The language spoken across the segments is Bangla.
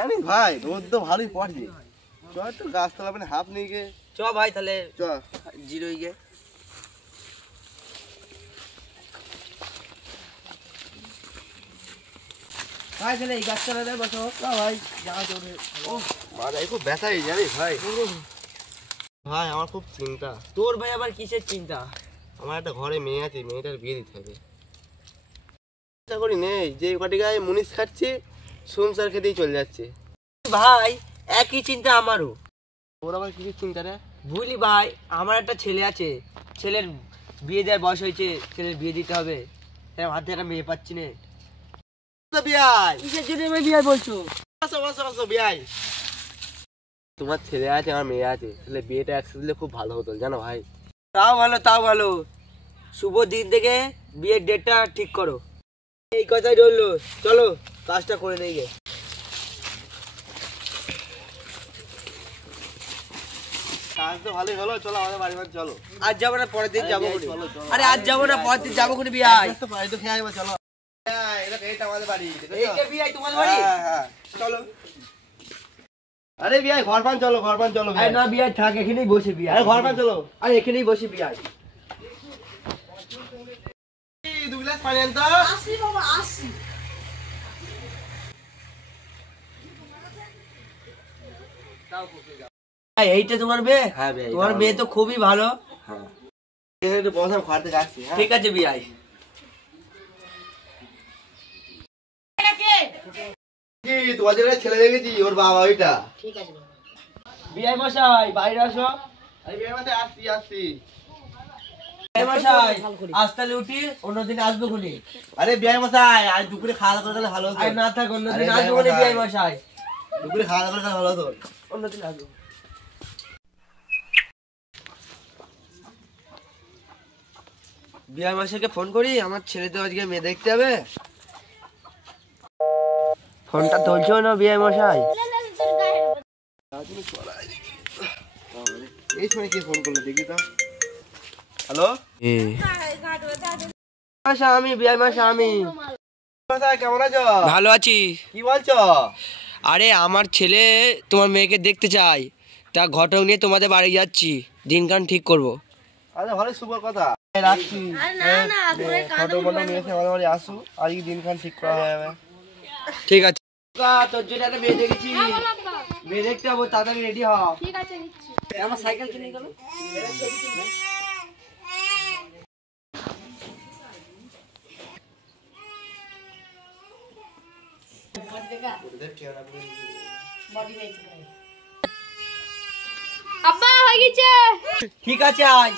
জানি ভাই রোদ তো ভালোই পড়ছে, চ একটু গাছতলা মানে হাফ নিয়ে গে চ ভাই তাহলে চ জিরোই গে। ভাই তাহলে এই গাছতলাতে বসো। ভাই জামা চলে ও মাথায় খুব ব্যথাই জানিস ভাই। ভাই আমার খুব চিন্তা। তোর ভাই আবার কিসের চিন্তা? আমার একটা ঘরে মেয়ে আছে, মেয়েটার বিয়ে দিতে হবে। চিন্তা করি নেই যে কটি গায়ে মুনিশ খাচ্ছি, সংসার খেতেই চলে যাচ্ছে। ভাই একই চিন্তা আমারও। ওর আবার কিসের চিন্তা রে? বুঝলি ভাই, আমার একটা ছেলে আছে, ছেলের বিয়ে দেওয়ার বয়স হয়েছে, ছেলের বিয়ে দিতে হবে, হাতে একটা মেয়ে পাচ্ছি না। কিসের জন্য আমি বিয়ে বলছো? তোমার ছেলে আছে আমার মেয়ে আছে, তাহলে বিয়েটা একসাথে দিলে খুব ভালো হতো জানো ভাই। তাও ভালো, তাও ভালো। শুভ দিন থেকে বিয়ের ডেটটা ঠিক করো। এই কথাই রইলো, চলো কাজটা করে নেই গে। কাজ তো ভালোই হলো, চলো আমাদের বাড়ি বাড়ি চলো। আজ যাবো না পরের দিন যাবো। চলো, চলো। আরে আজ যাবো না পরের দিন যাবো কোনো বিয়ে। তো বাড়ি তো খেয়ে আসবো, চলো। এটা আমাদের বাড়ি, এইটা বিয়ে তোমার বাড়ি? হ্যাঁ চলো। আরে বিয়ে ঘর পান চলো, ঘর পান চলো। আরে না বিয়ে থাক, এখানেই বসে বিয়ে। আরে ঘর পান চলো। আরে এখানেই বসে বিয়ে। 2 গ্লাস পানি আনতো। আসি বাবা আসি। এইটা তোমার মেয়ে? হ্যাঁ বিয়ে। তোমার মেয়ে তো খুবই ভালো। হ্যাঁ একটু বসাম, খাটতে যাচ্ছি। ঠিক আছে বিয়ে। কি তোমাদের ছেলে দেখেছি, ওর বাবা ওইটা। ঠিক আছে বাবা। বিয়ে মশাই বাইরে আসো। আরে বিয়ে মাঠে আসছি আসছি। বিয়ে মশাই আজ তাহলে উঠি, অন্যদিন আসবো খুনি। আরে বিয়ে মশাই আজ দুপুরে খাওয়া দাওয়া করে গেলে ভালো হতো। আরে না থাক, অন্যদিন আরে আসবো খুনি। বিয়ে মশাই দুপুরে খাওয়া দাওয়া করে গেলে ভালো হতো। অন্যদিন আসবো। বিয়ে মশাইকে ফোন করি, আমার ছেলে তো আজকে মেয়ে দেখতে হবে। ফোনটা তুলছো না বিয়ে মশাই? এই সময় কে ফোন করলো দেখি তো। হ্যালো আমি বিয়ে মশাই, আমি কেমন আছো? ভালো আছি। কি বলছো? আরে আমার ছেলে তোমার মেয়েকে দেখতে চাই, তা ঘটক নিয়ে তোমাদের বাড়ি যাচ্ছি, দিনকান ঠিক করব। আরে ভালো শুভ কথা, রাখছি। ফটো ফটো নিয়ে এসে আমাদের বাড়ি আসু, আজকে দিনখান ঠিক করা হয়ে যাবে। ঠিক আছে। তোর জন্য একটা মেয়ে দেখেছি, মেয়ে দেখতে যাবো, তাড়াতাড়ি রেডি হ। ঠিক আছে নিচ্ছি। আমার সাইকেল কিনে গেল। আব্বা হয়ে গেছে। ঠিক আছে আয়।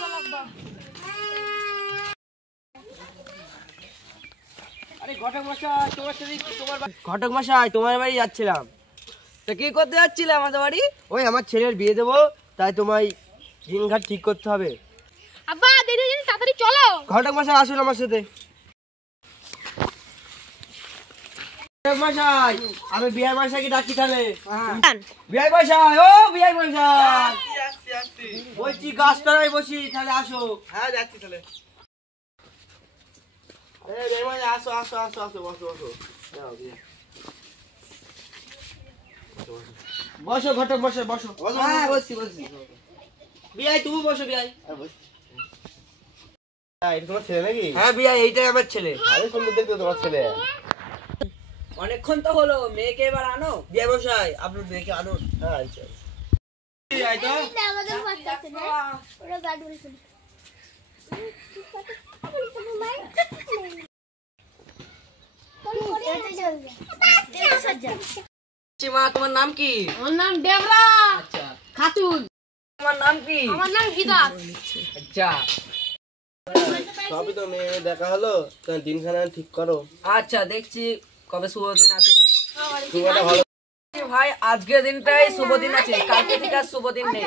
আরে ঘটক মশাই তোমার সাথে ঘটক মশাই তোমার বাড়ি যাচ্ছিলাম। তা কি করতে যাচ্ছিলে আমাদের বাড়ি? ওই আমার ছেলের বিয়ে দেবো, তাই তোমায় দিনঘাট ঠিক করতে হবে। আব্বা দেরি হয়ে তাড়াতাড়ি চলো। ঘটক মশাই আসুন আমার সাথে। ঘটক মশাই আমি বিয়ে মশাইকে ডাকি তাহলে। বিয়ে মশাই, ও বিয়ে মশাই বলছি গাছতলায় বসি, তাহলে আসো। হ্যাঁ যাচ্ছি তাহলে। আসো আসো আসো আসো, বসো বসো। বসো ঘটক মশাই বসো। হ্যাঁ বসছি বসছি। বিয়াই তুমি বসো বিয়াই। এটা তোমার ছেলে নাকি? হ্যাঁ বিয়াই এইটাই আমার ছেলে। ভালো সুন্দর দেখতে তোমার ছেলে। অনেকক্ষণ তো হলো, মেয়েকে এবার আনো। বিয়ে মশাই আপনার মেয়েকে আনুন। হ্যাঁ আচ্ছা আমাদের বাচ্চা না ওরা গাড়ি বলছে। মা তোমার নাম কি? আমার নাম দেবরা আচ্ছা। খাতুন। তোমার নাম কি? আমার নাম গীতাত। আচ্ছা সবই তো মেয়ে দেখা হলো, দিনখানা ঠিক করো। আচ্ছা দেখছি কবে শুভ দিন আছে। শুভটা ভালো। ভাই আজকের দিনটাই শুভ দিন আছে, কালকে থেকে আর শুভ দিন নেই।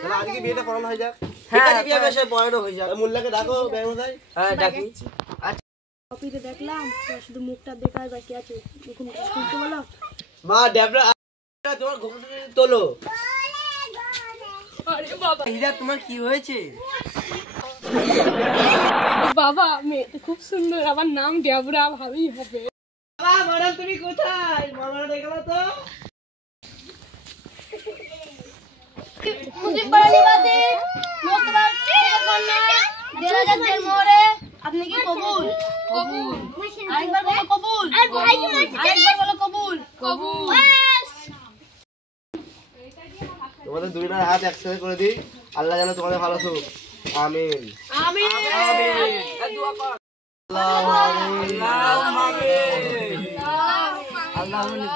তাহলে আজকে বিয়েটা পড়ানো হয়ে যাক। ঠিক আছে বিয়ে মশাই পড়ানো হয়ে যাবে। মোল্লাকে ডাকো বিয়ে মশাই। হ্যাঁ ডাকি। কপিতে দেখলাম শুধু মুখটা দেখার বাকি আছে, এখন শুনতে বলো। মা ডেবরা তোমার ঘুমটা তোলো। আরে বাবা হীরা তোমার কি হয়েছে? বাবা মেয়ে তো খুব সুন্দর, আমার নাম দেবরা, ভালোই হবে। বাবা ম্যাডাম তুমি কোথায়? মামা দেখো তো। মুসলিমপাড়া নিবাসী মোস্তফা কন্যা 1000 দেড় মোহরে আপনি কি কবুল? কবুল। আরেকবার বলো কবুল। আরেকবার বলো কবুল। কবুল। তোমাদের দুইটার হাত একসাথে করে দিই, আল্লাহ যেন তোমাদের ভালো থাকুক। আমিন। আমিন। দোয়া কর। আল্লাহু আমিন। আল্লাহ আমিন।